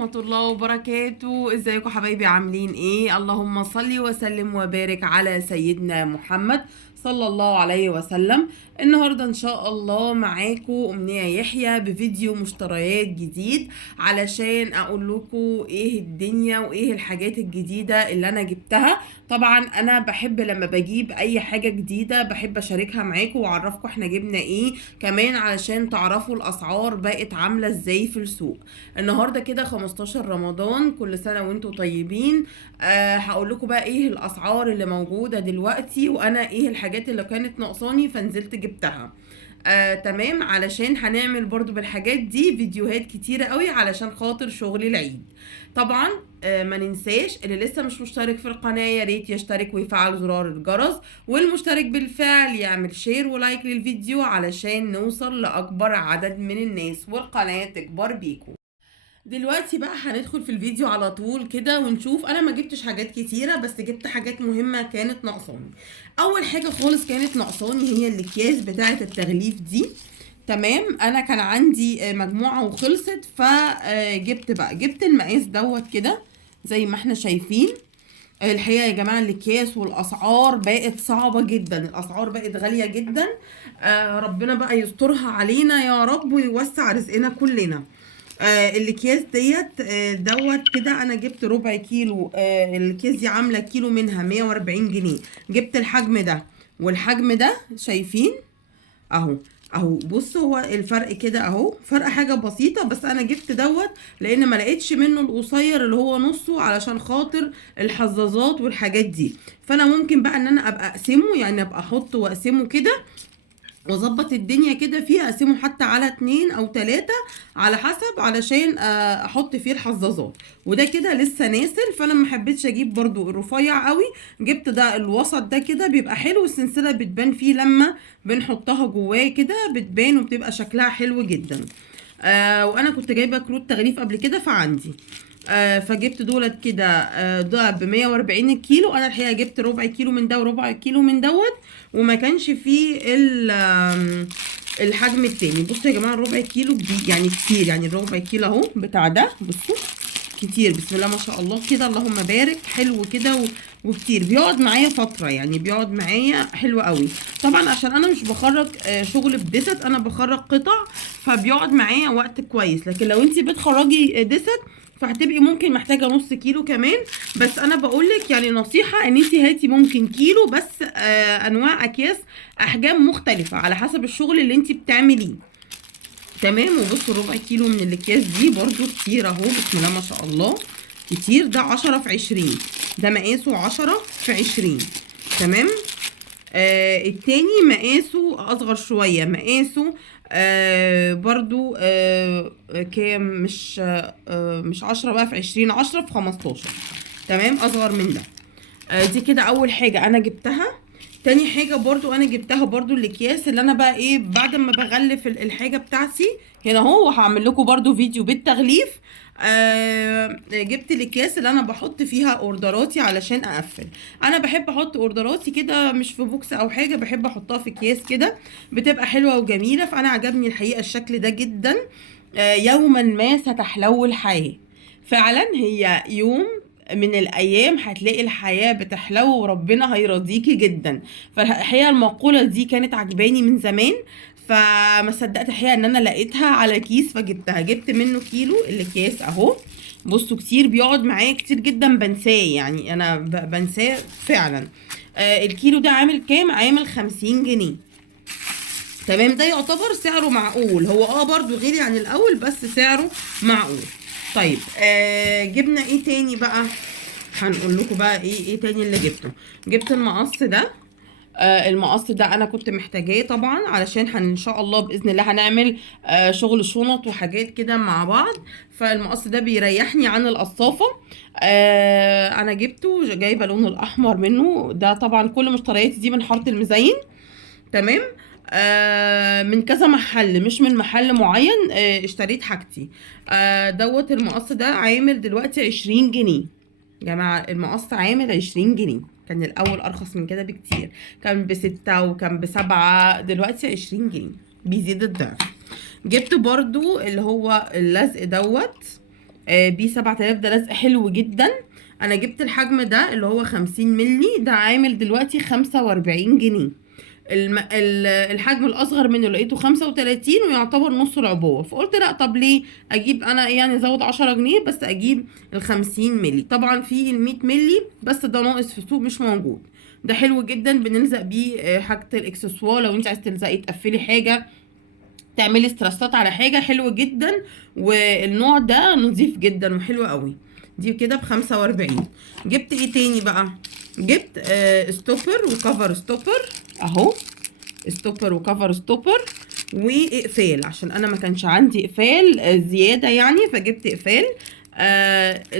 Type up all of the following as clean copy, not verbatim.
ورحمة الله وبركاته. ازيكم حبايبي؟ عاملين ايه؟ اللهم صل وسلم وبارك على سيدنا محمد صلى الله عليه وسلم. النهاردة ان شاء الله معاكم أمنية يحيى بفيديو مشتريات جديد، علشان اقول لكم ايه الدنيا وايه الحاجات الجديدة اللي انا جبتها. طبعا انا بحب لما بجيب اي حاجة جديدة بحب اشاركها معاكم واعرفكم احنا جبنا ايه كمان، علشان تعرفوا الاسعار بقت عاملة ازاي في السوق. النهارده كده 15 رمضان، كل سنه وانتم طيبين. هقول لكم بقى ايه الاسعار اللي موجوده دلوقتي، وانا ايه الحاجات اللي كانت ناقصاني فنزلت جبتها. تمام، علشان هنعمل برضو بالحاجات دي فيديوهات كتيرة قوي علشان خاطر شغل العيد. طبعا ما ننساش اللي لسه مش مشترك في القناة يا ريت يشترك ويفعل زرار الجرس، والمشترك بالفعل يعمل شير ولايك للفيديو علشان نوصل لأكبر عدد من الناس والقناة تكبر بيكم. دلوقتي بقى هندخل في الفيديو على طول كده ونشوف. انا ما جبتش حاجات كتيرة بس جبت حاجات مهمة كانت ناقصاني. اول حاجة خالص كانت ناقصاني هي الاكياس بتاعة التغليف دي. تمام، انا كان عندي مجموعة وخلصت، فجبت بقى جبت المقاس دوت كده زي ما احنا شايفين. الحقيقة يا جماعة الاكياس والاسعار بقت صعبة جدا، الاسعار بقت غالية جدا. ربنا بقى يسترها علينا يا رب ويوسع رزقنا كلنا. الاكياس ديت دوت كده انا جبت ربع كيلو. الاكياس دي عامله كيلو منها 140 جنيه. جبت الحجم ده والحجم ده، شايفين اهو. اهو بص، هو الفرق كده اهو، فرق حاجه بسيطه، بس انا جبت دوت لان ما لقيتش منه القصير اللي هو نصه علشان خاطر الحظاظات والحاجات دي. فانا ممكن بقى ان انا ابقى اقسمه، يعني ابقى احطه واقسمه كده واظبط الدنيا كده فيه، اقسمه حتى على 2 او 3 على حسب، علشان احط فيه الحظاظات. وده كده لسه ناسل، فانا ما حبيتش اجيب برضو الرفيع قوي، جبت ده الوسط ده كده بيبقى حلو، السلسله بتبان فيه لما بنحطها جواه كده بتبان وبتبقى شكلها حلو جدا. وانا كنت جايبه كروت تغليف قبل كده فعندي. فجبت دولت كده. ده ب 140 الكيلو. انا الحقيقه جبت ربع كيلو من ده وربع كيلو من دوت، وما كانش فيه الحجم التاني. بصوا يا جماعه، الربع كيلو يعني كتير، يعني الربع كيلو اهو بتاع ده، بصوا كتير بسم الله ما شاء الله كده، اللهم بارك، حلو كده وكتير بيقعد معايا فتره، يعني بيقعد معايا حلو قوي. طبعا عشان انا مش بخرج شغل بدست، انا بخرج قطع، فبيقعد معايا وقت كويس. لكن لو انت بتخرجي دست فهتبقي ممكن محتاجه نص كيلو كمان. بس انا بقولك يعني نصيحه ان انت هاتي ممكن كيلو بس. انواع اكياس احجام مختلفه على حسب الشغل اللي انت بتعمليه. تمام، وبصوا ربع كيلو من الاكياس دي برضو كتير اهو، بسم الله ما شاء الله كتير. ده 10 في 20، ده مقاسه 10 في 20. تمام. التاني مقاسه اصغر شوية، مقاسه برضو كام، مش 10 بقى في 20، 10 في 15. تمام، اصغر من ده. دي كده اول حاجة انا جبتها. تاني حاجة برضو انا جبتها برضو الاكياس اللي انا بقى ايه بعد ما بغلف الحاجة بتاعتي هنا اهو، وهعمل لكم برضو فيديو بالتغليف. جبت الاكياس اللي انا بحط فيها اوردراتي علشان اقفل. انا بحب احط اوردراتي كده مش في بوكس او حاجة، بحب احطها في اكياس كده بتبقى حلوة وجميلة. فانا عجبني الحقيقة الشكل ده جدا. يوما ما ستحلو الحياة. فعلا هي يوم من الايام هتلاقي الحياة بتحلو وربنا هيرضيكي جدا. فالحقيقة المقولة دي كانت عجباني من زمان، فما صدقت الحقيقة ان انا لقيتها على كيس فجبتها. جبت منه كيلو الاكياس اهو. بصوا كتير بيقعد معايا كتير جدا، بنساه يعني انا بنساه فعلا. الكيلو ده عامل كام؟ عامل 50 جنيه. تمام، ده يعتبر سعره معقول، هو برضو غالي عن الاول بس سعره معقول. طيب جبنا ايه تاني بقى؟ هنقول لكم بقى ايه تاني اللي جبته. جبت المقص ده. المقص ده انا كنت محتاجاه طبعا، علشان ان شاء الله باذن الله هنعمل شغل شنط وحاجات كده مع بعض. فالمقص ده بيريحني عن القصافه. انا جبته، جايبه اللون الاحمر منه ده. طبعا كل مشترياتي دي من حاره المزين. تمام. من كذا محل مش من محل معين. اشتريت حاجتي. دوت المقص ده عامل دلوقتي 20 جنيه. يا جماعة المقص عامل 20 جنيه، كان الأول أرخص من كده بكتير، كان ب6 وكان ب7، دلوقتي 20 جنيه، بيزيد الضعف. جبت برضو اللي هو اللزق دوت. بي 7000 ده لزق حلو جدا. انا جبت الحجم ده اللي هو 50 مللي، ده عامل دلوقتي 45 جنيه. الحجم الاصغر منه لقيته 35 ويعتبر نص العبوه، فقلت لا طب ليه اجيب انا يعني ازود 10 جنيه بس اجيب ال 50 مللي. طبعا في ال 100 مللي بس ده ناقص في السوق مش موجود. ده حلو جدا بنلزق بيه حاجه الاكسسوار، لو انت عايز تلزقي تقفلي حاجه تعملي استرسات على حاجه، حلو جدا. والنوع ده نظيف جدا وحلو قوي. دي كده ب45. جبت ايه تاني بقى؟ جبت ستوبر وكفر ستوبر اهو، ستوبر وكفر ستوبر واقفال، عشان انا ما كانش عندي اقفال زياده يعني، فجبت اقفال.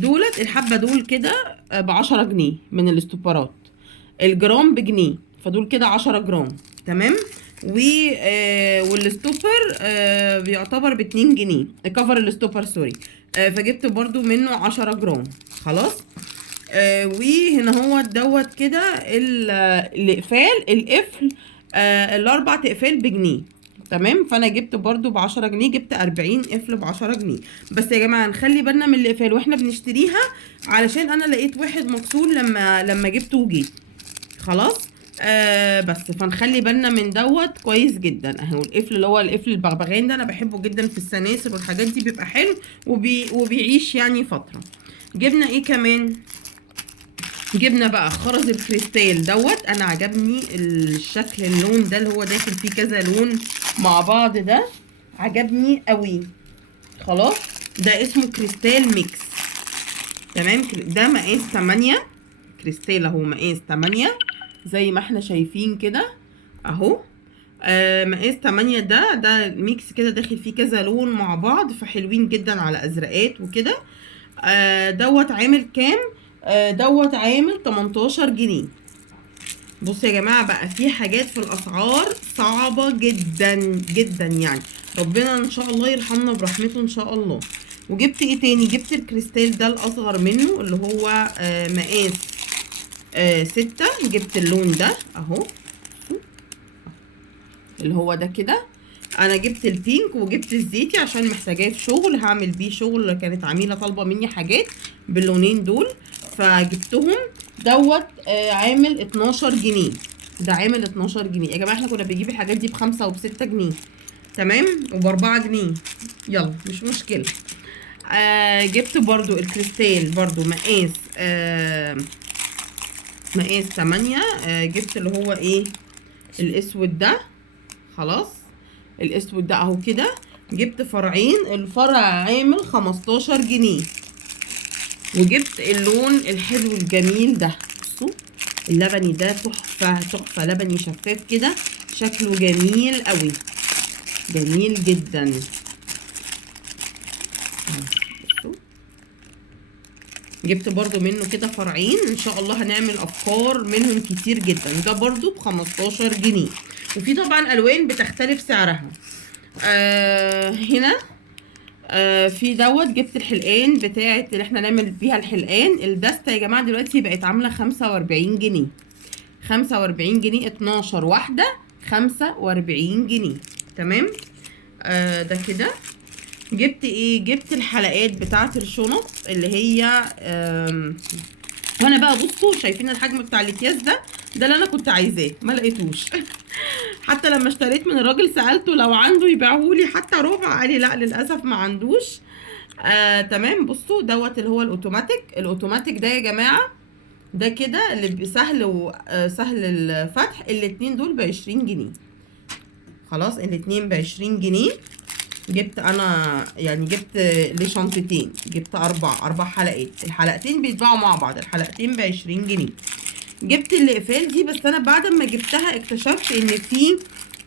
دولت الحبه دول كده ب10 جنيه من الاستوبرات، الجرام بجنيه، فدول كده 10 جرام. تمام. والستوبر بيعتبر ب2 جنيه، كفر الستوبر سوري. فجبت برضو منه 10 جرام. خلاص. وهنا هو دوت كده الاقفال القفل، الاربع اقفال بجنيه. تمام. فانا جبت برضو ب10 جنيه، جبت 40 قفل ب10 جنيه. بس يا جماعه نخلي بالنا من الاقفال واحنا بنشتريها، علشان انا لقيت واحد مكسور لما جبته وجيت. خلاص. بس فنخلي بالنا من دوت كويس جدا اهو. القفل اللي هو القفل البغبغان ده انا بحبه جدا في السلاسل والحاجات دي، بيبقى حلو وبيعيش يعني فتره. جبنا ايه كمان؟ جبنا بقى خرز الكريستال دوت، انا عجبني الشكل اللون ده اللي هو داخل فيه كذا لون مع بعض، ده عجبني قوي. خلاص. ده اسمه كريستال ميكس. تمام. ده مقاس 8 كريستال اهو، مقاس 8 زي ما احنا شايفين كده اهو. مقاس 8 ده ميكس كده داخل فيه كذا لون مع بعض، فحلوين جدا على ازرقات وكده. دوت عامل كام؟ دوت عامل 18 جنيه. بصوا يا جماعه بقى في حاجات في الاسعار صعبه جدا جدا يعني، ربنا ان شاء الله يرحمنا برحمته ان شاء الله. وجبت ايه تاني؟ جبت الكريستال ده الاصغر منه اللي هو مقاس 6. جبت اللون ده اهو اللي هو ده كده. انا جبت البينك وجبت الزيتي عشان محتاجاه في شغل، هعمل بيه شغل، كانت عميله طالبه مني حاجات باللونين دول فجبتهم. دوت عامل 12 جنيه. ده عامل 12 جنيه يا جماعه. احنا كنا بنجيب الحاجات دي ب5 وب6 جنيه. تمام. وب4 جنيه. يلا مش مشكله. جبت برضو الكريستال برضو مقاس 8. جبت اللي هو ايه الاسود ده. خلاص. الاسود ده اهو كده. جبت فرعين، الفرع عامل 15 جنيه. وجبت اللون الحلو الجميل ده، بصوا اللبني ده تحفه تحفه، لبني شفاف كده شكله جميل قوي، جميل جدا. بصوا جبت برضو منه كده فرعين، ان شاء الله هنعمل افكار منهم كتير جدا. ده برضو ب15 جنيه. وفي طبعا الوان بتختلف سعرها. هنا في دوت جبت الحلقان بتاعت اللي احنا نعمل بيها الحلقان. الدستة يا جماعة دلوقتي بقت عاملة 45 جنيه. 45 جنيه 12 واحدة 45 جنيه. تمام. ده كده. جبت ايه؟ جبت الحلقات بتاعت الشنط اللي هي وانا بقى بصوا شايفين الحجم بتاع الاكياس ده اللي انا كنت عايزاه ما لقيتوش. حتى لما اشتريت من الراجل سألته لو عنده يبيعهولي حتى ربع، قال لي لا للاسف ما عندوش. تمام. بصوا دوت اللي هو الاوتوماتيك ده يا جماعه، ده كده اللي سهل وسهل الفتح. الاتنين دول ب20 جنيه. خلاص. الاتنين ب20 جنيه. جبت انا يعني جبت لي شنطتين، جبت اربع حلقات، الحلقتين بيتباعوا مع بعض، الحلقتين ب20 جنيه. جبت الاقفال دي، بس انا بعد ما جبتها اكتشفت ان في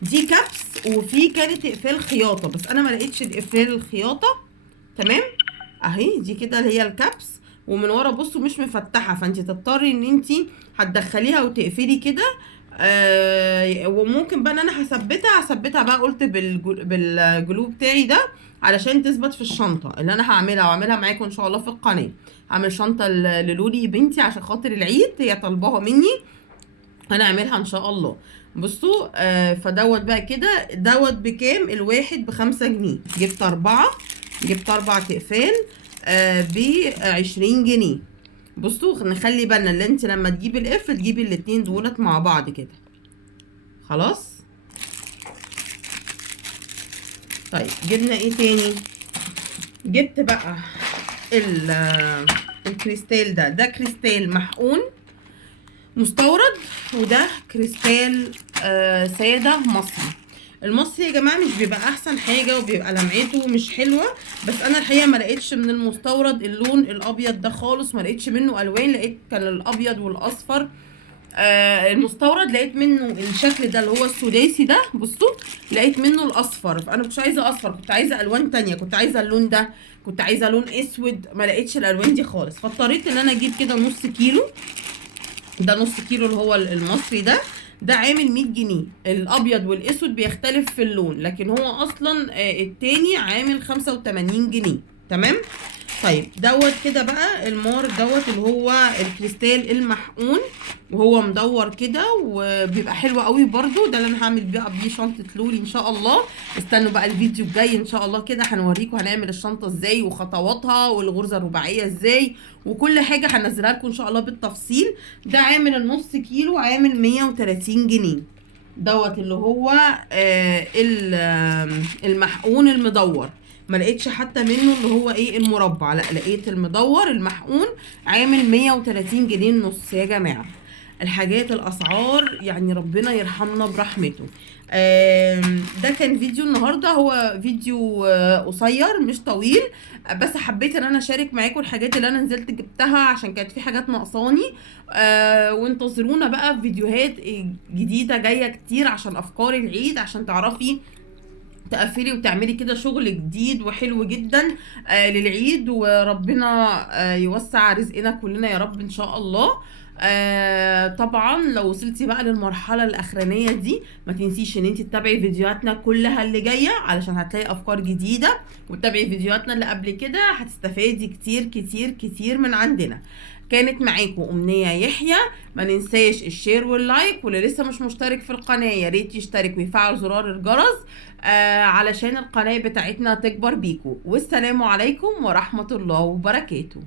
دي كبس وفي كانت اقفال خياطه، بس انا ما لقيتش الاقفال الخياطه. تمام. اهي دي كده اللي هي الكبس، ومن ورا بصوا مش مفتحه، فانت تضطري ان انت هتدخليها وتقفلي كده. وممكن بقى ان انا هثبتها بقى، قلت بالجلو بتاعي ده علشان تثبت في الشنطه اللي انا هعملها، واعملها معاكم ان شاء الله في القناه. هعمل شنطه للولي بنتي عشان خاطر العيد، هي طالباها مني، انا اعملها ان شاء الله. بصوا فدوت بقى كده. دوت بكام؟ الواحد ب5 جنيه. جبت 4 اقفال. ب20 جنيه. بصوا نخلي بالنا اللي انت لما تجيبي الاف تجيبي الاتنين دولت مع بعض كده. خلاص. طيب جبنا ايه تاني؟ جبت بقى الكريستال ده كريستال محقون مستورد، وده كريستال سادة مصري. المصري يا جماعه مش بيبقى احسن حاجه وبيبقى لمعته مش حلوه، بس انا الحقيقه ما لقيتش من المستورد اللون الابيض ده خالص، ما لقيتش منه الوان، لقيت كان الابيض والاصفر. المستورد لقيت منه الشكل ده اللي هو السداسي ده. بصوا لقيت منه الاصفر، فانا مش عايزه اصفر، كنت عايزه الوان تانية، كنت عايزه اللون ده، كنت عايزه لون اسود، ما لقيتش الالوان دي خالص، فاضطريت ان انا اجيب كده نص كيلو. ده نص كيلو اللي هو المصري ده عامل 100 جنيه. الابيض والاسود بيختلف في اللون، لكن هو اصلا التاني عامل 85 جنيه. تمام. طيب دوت كده بقى المار دوت اللي هو الكريستال المحقون، وهو مدور كده وبيبقى حلو قوي برضو. ده اللي انا هعمل بيه شنطه لولي ان شاء الله. استنوا بقى الفيديو الجاي ان شاء الله كده هنوريكم هنعمل الشنطه ازاي وخطواتها والغرزه الرباعيه ازاي وكل حاجه هنزلها لكم ان شاء الله بالتفصيل. ده عامل النص كيلو عامل 130 جنيه دوت اللي هو المحقون المدور. ما لقيتش حتى منه اللي هو ايه المربع، لا لقيت المدور المحقون عامل 130 جنيه النص. يا جماعه الحاجات الاسعار يعني ربنا يرحمنا برحمته. ده كان فيديو النهارده، هو فيديو قصير مش طويل، بس حبيت ان انا اشارك معاكم الحاجات اللي انا نزلت جبتها عشان كانت في حاجات ناقصاني. وانتظرونا بقى في فيديوهات جديده جايه كتير عشان افكار العيد، عشان تعرفي تقفلي وتعملي كده شغل جديد وحلو جدا للعيد، وربنا يوسع رزقنا كلنا يا رب ان شاء الله. طبعا لو وصلتي بقى للمرحله الاخرانيه دي ما تنسيش ان انت تتابعي فيديوهاتنا كلها اللي جايه علشان هتلاقي افكار جديده، وتتابعي فيديوهاتنا اللي قبل كده هتستفادي كتير كتير كتير من عندنا. كانت معاكم أمنية يحيى. ما ننساش الشير واللايك، واللي لسه مش مشترك في القناة يا ريت يشترك ويفعل زرار الجرس علشان القناة بتاعتنا تكبر بيكم. والسلام عليكم ورحمة الله وبركاته.